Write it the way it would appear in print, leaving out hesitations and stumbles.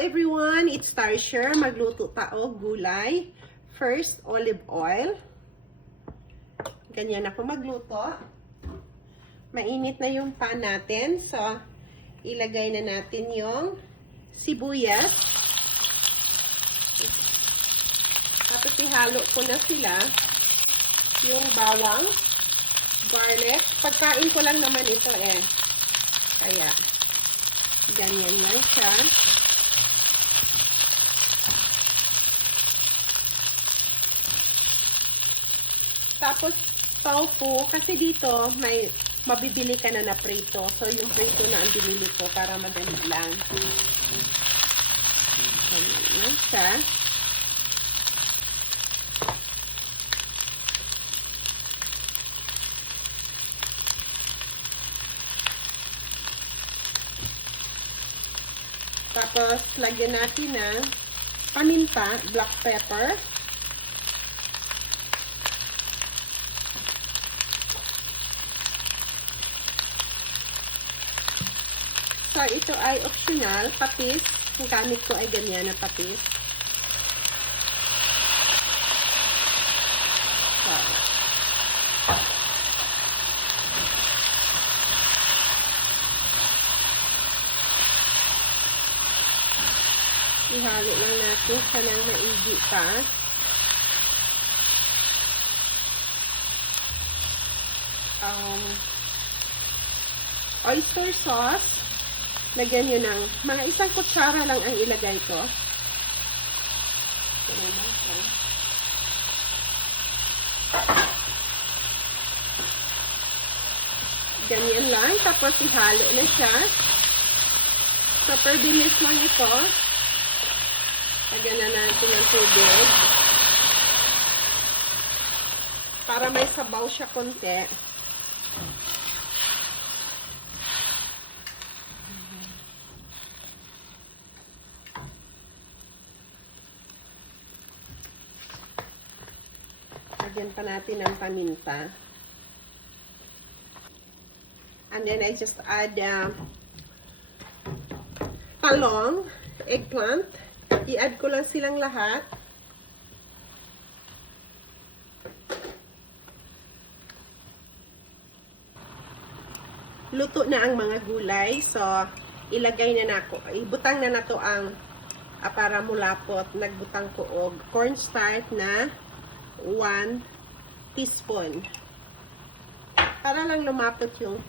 everyone, it's Tarsher. Magluto tayo gulay. First, olive oil. Ganyan ako magluto. Mainit na yung pan natin. So, ilagay na natin yung sibuyas. Tapos ihalo ko na sila. Yung bawang, garlic. Pagkain ko lang naman ito eh. Kaya, ganyan lang siya. Tapos, tofu, kasi dito may mabibili ka na prito. So, yung prito na ang binili ko para madali lang. Ganyan lang siya. Tapos, lagyan natin ng paminta, black pepper. So, ito ay optional, patis. Ang gamit ko ay ganyan na patis. So, ihalo lang natin siya ng maigi pa. Oyster sauce. Lagyan nyo ng mga isang kutsara lang ang ilagay ko. Ganyan lang. Tapos ihalo na siya. Super bilis lang ito. Lagyan na natin ng tubig. Para may sabaw siya konti. Lagyan pa natin ng paminta. And then I just add talong, eggplant. I-add ko lang silang lahat. Luto na ang mga gulay. So, ilagay na nako. Ibutang na nato ang para mulapot. Nagbutang ko og cornstarch na 1 teaspoon. Para lang lumapot yung